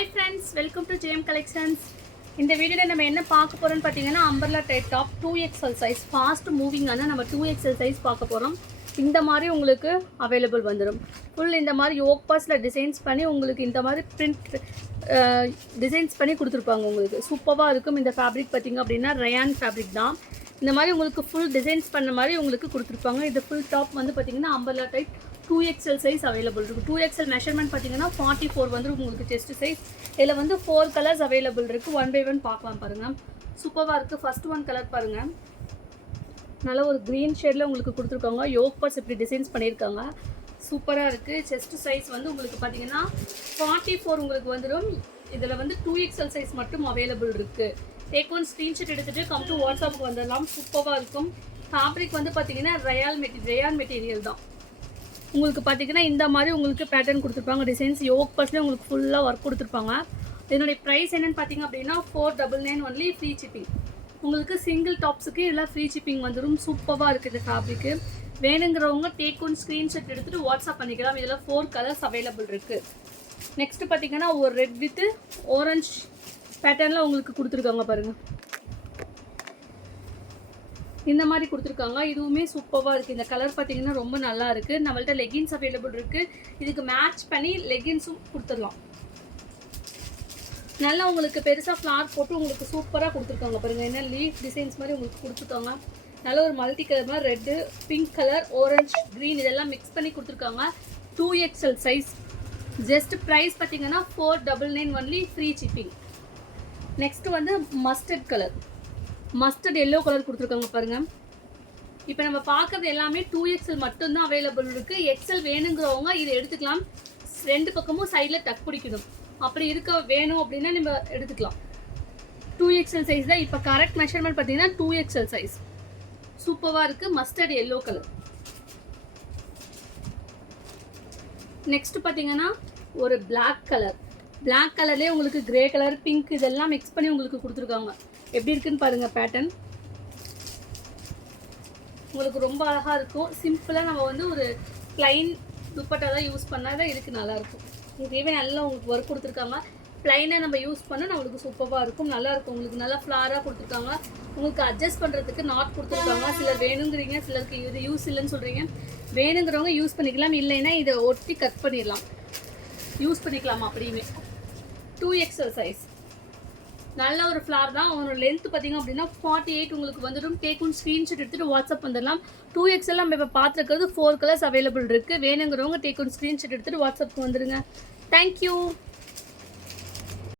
Hi friends, welcome to JM Collections. இந்த வீடியோவில் நம்ம என்ன பார்க்க போகிறோம்னு பார்த்தீங்கன்னா umbrella type top 2XL size fast மூவிங்கான நம்ம 2XL சைஸ் பார்க்க போகிறோம். இந்த மாதிரி உங்களுக்கு அவைலபிள் வந்துடும். ஃபுல் இந்த மாதிரி யோக் பாஸில் டிசைன்ஸ் பண்ணி உங்களுக்கு இந்த மாதிரி பிரிண்ட் டிசைன்ஸ் பண்ணி கொடுத்துருப்பாங்க. உங்களுக்கு சூப்பராக இருக்கும். இந்த ஃபேப்ரிக் பார்த்திங்க அப்படின்னா ரயான் ஃபேப்ரிக் தான். இந்த மாதிரி உங்களுக்கு ஃபுல் டிசைன்ஸ் பண்ண மாதிரி உங்களுக்கு கொடுத்துருப்பாங்க. இது ஃபுல் டாப் வந்து பார்த்திங்கன்னா umbrella type 2XL size available இருக்குது. 2XL மெஷர்மெண்ட் பார்த்தீங்கன்னா 44 வந்து உங்களுக்கு செஸ்ட் சைஸ். இதில் வந்து 4 கலர்ஸ் அவைலபிள் இருக்குது. ஒன் பை ஒன் பார்க்கலாம் பாருங்கள். சூப்பராக இருக்குது. ஃபஸ்ட்டு ஒன் கலர் பாருங்கள். நல்ல ஒரு க்ரீன் ஷேடில் உங்களுக்கு கொடுத்துருக்காங்க. யோக் பார்ட்ஸ் இப்படி டிசைன்ஸ் பண்ணியிருக்காங்க. சூப்பராக இருக்குது. செஸ்ட் சைஸ் வந்து உங்களுக்கு பார்த்தீங்கன்னா 44 உங்களுக்கு வந்துடும். இதில் வந்து 2XL சைஸ் மட்டும் அவைலபிள் இருக்குது. டேக் ஒன் ஸ்க்ரீன்ஷாட் எடுத்துகிட்டு கம் டு வாட்ஸ்அப்புக்கு வந்துடலாம். சூப்பராக இருக்கும். ஃபேப்ரிக் வந்து பார்த்தீங்கன்னா ரயான் மெட்டீரியல் தான். உங்களுக்கு பார்த்தீங்கன்னா இந்த மாதிரி உங்களுக்கு பேட்டர்ன் கொடுத்துருப்பாங்க. டிசைன்ஸ் யோக் பர்ஸ்லேயே உங்களுக்கு ஃபுல்லாக ஒர்க் கொடுத்துருப்பாங்க. இதனுடைய ப்ரைஸ் என்னென்னு பார்த்தீங்க அப்படின்னா 499 ஒன்லி ஃப்ரீ ஷிப்பிங். உங்களுக்கு சிங்கிள் டாப்ஸுக்கு எல்லாம் ஃப்ரீ ஷிப்பிங் வந்துடும். சூப்பராக இருக்குது இந்த ஃபேப்ரிக்கு. வேணுங்கிறவங்க டேக் ஒன் ஸ்க்ரீன்ஷாட் எடுத்துகிட்டு வாட்ஸ்அப் பண்ணிக்கலாம். இதில் 4 கலர்ஸ் அவைலபிள் இருக்குது. நெக்ஸ்ட்டு பார்த்தீங்கன்னா ஒரு ரெட் வித் ஆரஞ்ச் பேட்டர்னில் உங்களுக்கு கொடுத்துருக்காங்க பாருங்கள். இந்த மாதிரி கொடுத்துருக்காங்க. இதுவுமே சூப்பராக இருக்குது. இந்த கலர் பார்த்தீங்கன்னா ரொம்ப நல்லா இருக்குது. நம்மள்ட்ட லெகின்ஸ் அவைலபிள் இருக்குது. இதுக்கு மேட்ச் பண்ணி லெகின்ஸும் கொடுத்துடலாம். நல்லா உங்களுக்கு பெருசாக ஃப்ளார் போட்டு உங்களுக்கு சூப்பராக கொடுத்துருக்காங்க பாருங்கள். என்ன லீஃப் டிசைன்ஸ் மாதிரி உங்களுக்கு கொடுத்துருக்காங்க. நல்ல ஒரு மல்டி கலர் மாதிரி red, pink colour, orange, green இதெல்லாம் மிக்ஸ் பண்ணி கொடுத்துருக்காங்க. 2XL size. ஜஸ்ட் ப்ரைஸ் பார்த்தீங்கன்னா 499 ஒன்லி ஃப்ரீ ஷிப்பிங். நெக்ஸ்ட்டு வந்து mustard colour, mustard yellow colour கொடுத்துருக்காங்க பாருங்கள். இப்போ நம்ம பார்க்குறது எல்லாமே 2XL மட்டும்தான் அவைலபிள் இருக்குது. எக்ஸல் வேணுங்கிறவங்க இதை எடுத்துக்கலாம். ரெண்டு பக்கமும் சைடில் டக் பிடிக்கணும். அப்படி இருக்க வேணும் அப்படின்னா நம்ம எடுத்துக்கலாம். 2XL சைஸ் தான். இப்போ கரெக்ட் மெஷர்மெண்ட் பார்த்தீங்கன்னா 2XL சைஸ். சூப்பராக இருக்குது. Mustard yellow colour. நெக்ஸ்ட்டு பார்த்தீங்கன்னா ஒரு பிளாக் கலர். பிளாக் கலர்லேயே உங்களுக்கு கிரே கலர், பிங்க் இதெல்லாம் மிக்ஸ் பண்ணி உங்களுக்கு கொடுத்துருக்காங்க. எப்படி இருக்குன்னு பாருங்கள் பேட்டர்ன். உங்களுக்கு ரொம்ப அழகாக இருக்கும். சிம்பிளாக நம்ம வந்து ஒரு ப்ளைன் துப்பட்டா தான் யூஸ் பண்ணால் தான் இதுக்கு நல்லாயிருக்கும். இதுவே நல்லா உங்களுக்கு ஒர்க் கொடுத்துருக்காங்க. ப்ளைனாக நம்ம யூஸ் பண்ணால் நம்மளுக்கு சூப்பராக இருக்கும். நல்லாயிருக்கும். உங்களுக்கு நல்லா ஃப்ளாராக கொடுத்துருக்காங்க. உங்களுக்கு அட்ஜஸ்ட் பண்ணுறதுக்கு நாட் கொடுத்துருக்காங்க. சிலர் வேணுங்கிறீங்க, சிலருக்கு இது யூஸ் இல்லைன்னு சொல்கிறீங்க. வேணுங்கிறவங்க யூஸ் பண்ணிக்கலாம். இல்லைன்னா இதை ஒட்டி கட் பண்ணிடலாம், யூஸ் பண்ணிக்கலாம். அப்படியுமே 2XL சைஸ். நல்ல ஒரு ஃப்ளார் தான். ஒரு லென்த் பார்த்தீங்க அப்படின்னா 48 உங்களுக்கு வந்துடும். டேக் ஒன் ஸ்க்ரீன்ஷாட் எடுத்துகிட்டு வாட்ஸ்அப் வந்துடலாம். 2XL நம்ம இப்போ பார்த்துருக்கிறது 4 கலர்ஸ் அவைலபிள் இருக்குது. வேணுங்கிறவங்க டேக் ஒன் ஸ்க்ரீன்ஷாட் எடுத்துகிட்டு வாட்ஸ்அப்புக்கு வந்துடுங்க. தேங்க்யூ.